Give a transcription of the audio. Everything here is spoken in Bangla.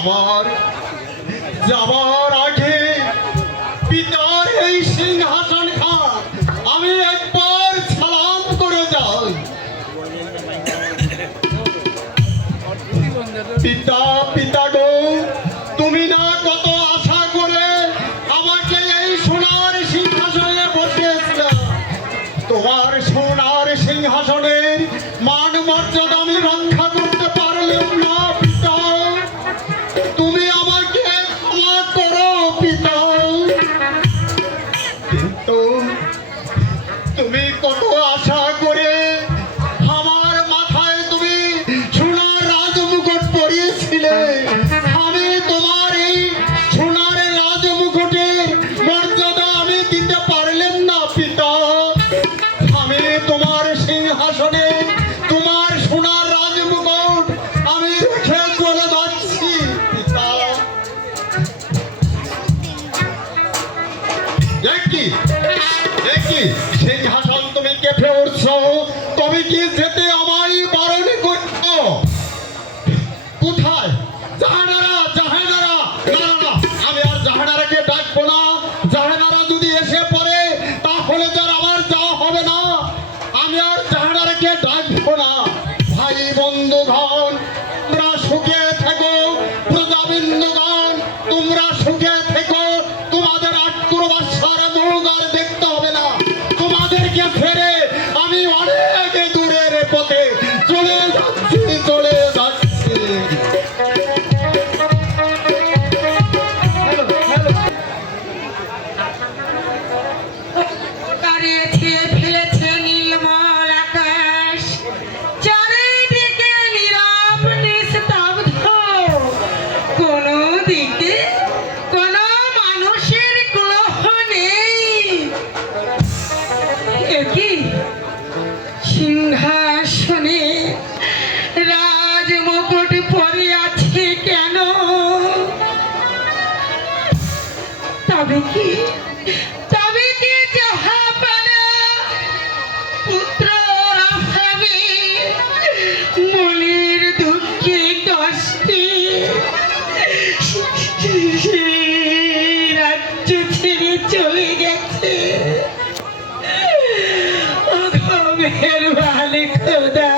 আমার যাবার আগে পিতার এই সিংহাসন খান আমি একবার সালাম করে যাই। পিতা পিতা গো, তুমি না কত আশা করে আমাকে এই সোনার সিংহাসনে বসিয়েছিল। তোমার সোনার সিংহাসনের মান মর্যাদা আমি রক্ষা করতে পারলাম না পিতা। তুমি আমাকে ক্ষমা করো পিতা। কিন্তু তুমি কত আশা করে আমার মাথায় তুমি সোনার রাজমুকুট পরিয়েছিলে। আমি তোমার এই সোনার রাজমুকুটের মর্যাদা আমি দিতে পারলাম না পিতা। আমি তোমার সিংহাসনে তোমার সোনার রাজমুকুট আমি রেখে চলে যাচ্ছি পিতা। দেখি সিংহাসন তুমি কেঁপে উঠছো, তবে কি যেতে আমায় বারণ করছো? কোথায় জাহানারা? জাহানারা না না না, আমি আর জাহানারাকে ডাকবো না। জাহানারা যদি এসে পড়ে তাহলে তো আর আমার যাওয়া হবে না। আমি আর জাহানারাকে ডাকবো না। ভাই বন্ধুগণ, তোমরা সুখে থেকো। প্রজাবৃন্দগণ, তোমরা সুখে থেকো। তোমাদের আত্মবাসার মুখ আর দেখতে হবে না। তোমাদেরকে ফেরে আমি অনেক দূরের পথে চলে যাচ্ছি, চলে যাচ্ছি। তাড়িয়েছে ফেলেছে নীলমল আকাশ, চারিদিকে নীরব নিস্তব্ধ। কোনো দিকে কোনো মানুষের গ্রহ নেই। এ কি সিংহাসনে রাজমুকুট পরে আছে কেন? তবে কি জাহাপানা পুত্ররা ভাবে মনের দুঃখে কষ্টে রাজ্য ছেড়ে চলে গেছে। মেহেরবান খোদা,